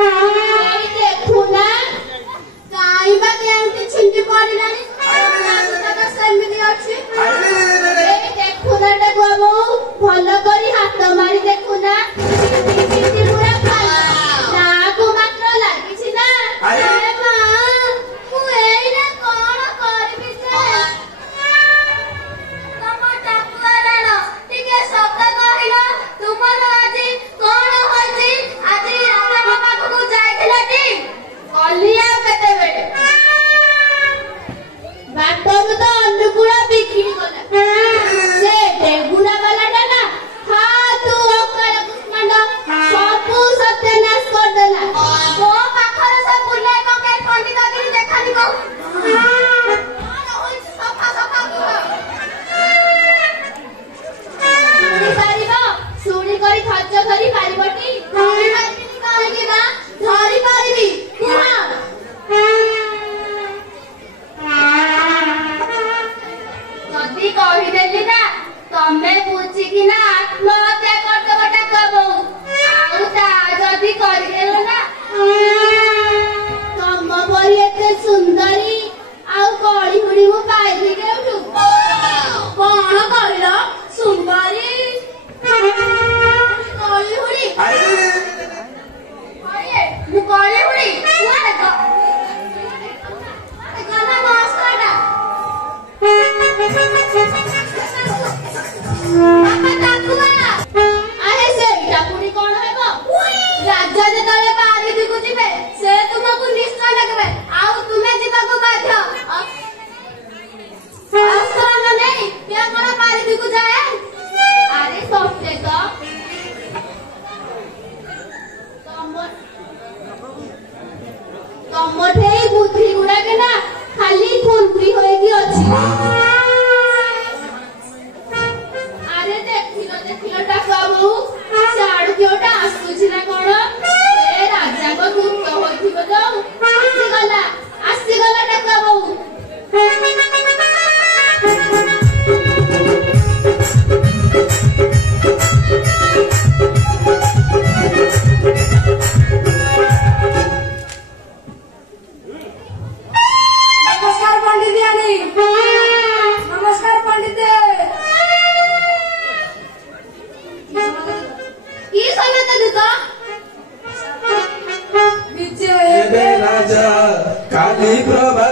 देखुना काई बा केमती छिंटी पड़िलानी सेमिति अछि देखुना टा गमो भलो करी हाथ मारी देखुना छिंटी पूरा खाली ना को मात्र लागि छि ना अरे मां मु एइना कोन करबी से तम टाकुआरानो टिके शब्द कहिलो तुमर आजी कोन होछि आजी राजा बाबा को जाइथिला टी कलिया केते बेले बाटरू तो अन्नपूर्णा बिखिरी गला से डेगुना वाला ना तू अकल कुष्मांड सबु सत्यानाश कर देला मो पाखर से बुले पके पंडित गिरी देखानी को कोन होई सफा सफा सुनी करी खर्च करी पारिबटी धरि पारिबी काहे ना धरि पारिबी जदी कहि देली ना तमे बुझी कि ना आत्महत्या करते बटा कबो आउ ता जदी करि देलो ना तम परी एते सुंदरी आउ कळी हुडी मु पाइली केउठु कोन करिलो सुंदरी कळी हुडी अरे मु कळी हुडी कोन का गाना मास्टरडा बाबा टाकुआ अरे सेटा पुनी कोन हेबो राजा जे तले पारी दिगु जिबे से तुमको निश्चय लगबे आउ तुमे जिबाको बाध्य आश्रम नहीं क्या कोन पारी दिगु जाए अरे सोचते तो तमठे बुद्धि गुडा के ना खाली खुंती होई की अछि अरे देखिलो टाकुआबू साडू केउटा आसुछि ना कोन ए राजा को दूत होइथिबो तो आसी गला टाकुआबू नमस्कार पंडित यानी नमस्कार पंडित की समय देतो विजय राजा काली प्रभा